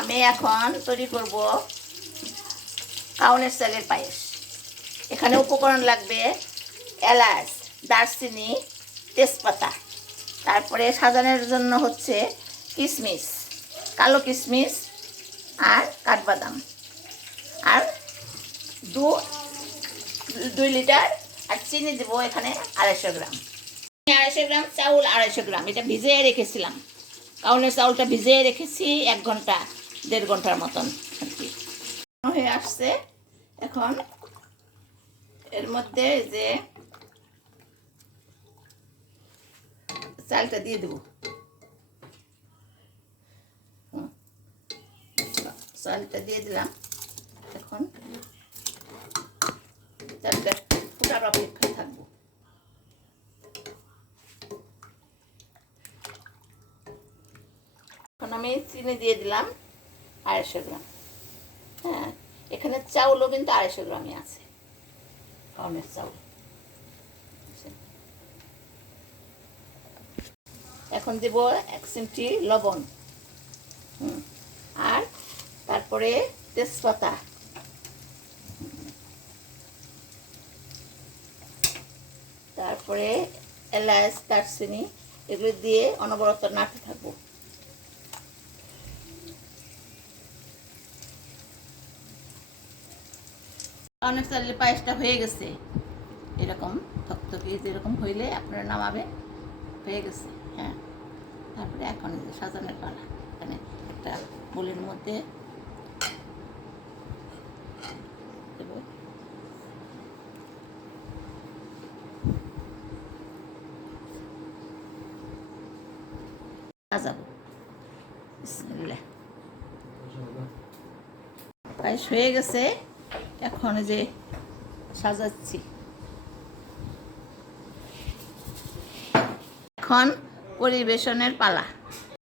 আমি এখন তৈরি করব কাউনের চালের পায়েস। এখানে উপকরণ লাগবে এলাচ, দারচিনি, তেজপাতা, তারপরে সাজানোর জন্য হচ্ছে কিশমিশ, কালো কিশমিশ আর কাঠবাদাম, আর 2 লিটার, আর চিনি দেবো এখানে 250 গ্রাম। 250 গ্রাম চাউল, 250 গ্রাম, এটা ভিজিয়ে রেখেছিলাম। কাউনের চাউলটা ভিজিয়ে রেখেছি 1 ঘন্টা 1.5 ঘন্টার মতন আর কি। হয়ে আসছে। এখন এর মধ্যে যে চালটা দিয়ে দেবো। চালটা দিয়ে দিলাম। এখন চালটা ফুটার অপেক্ষায় থাকবো। এখন আমি চিনি দিয়ে দিলাম 250 গ্রাম। হ্যাঁ, এখানে চাউলও কিন্তু 250 গ্রামই আছে, কাউনের চাউল। এখন দেব 1 চিমটি লবণ, আর তারপরে তেজপাতা, তারপরে এলাচ, দারচিনি, এগুলো দিয়ে অনবরত নাড়তে থাকবো। কাউনের চালের পায়েসটা হয়ে গেছে, এরকম থকথকে যেরকম হইলে আপনারা নামাবেন। হয়ে গেছে। হ্যাঁ, তারপরে এখন সাজানোর পালা। এখানে একটা বোলের মধ্যে দেব। সাজাবো। বিসমিল্লাহ। পায়েস হয়ে গেছে, এখন যে সাজাচ্ছি। এখন পরিবেশনের পালা।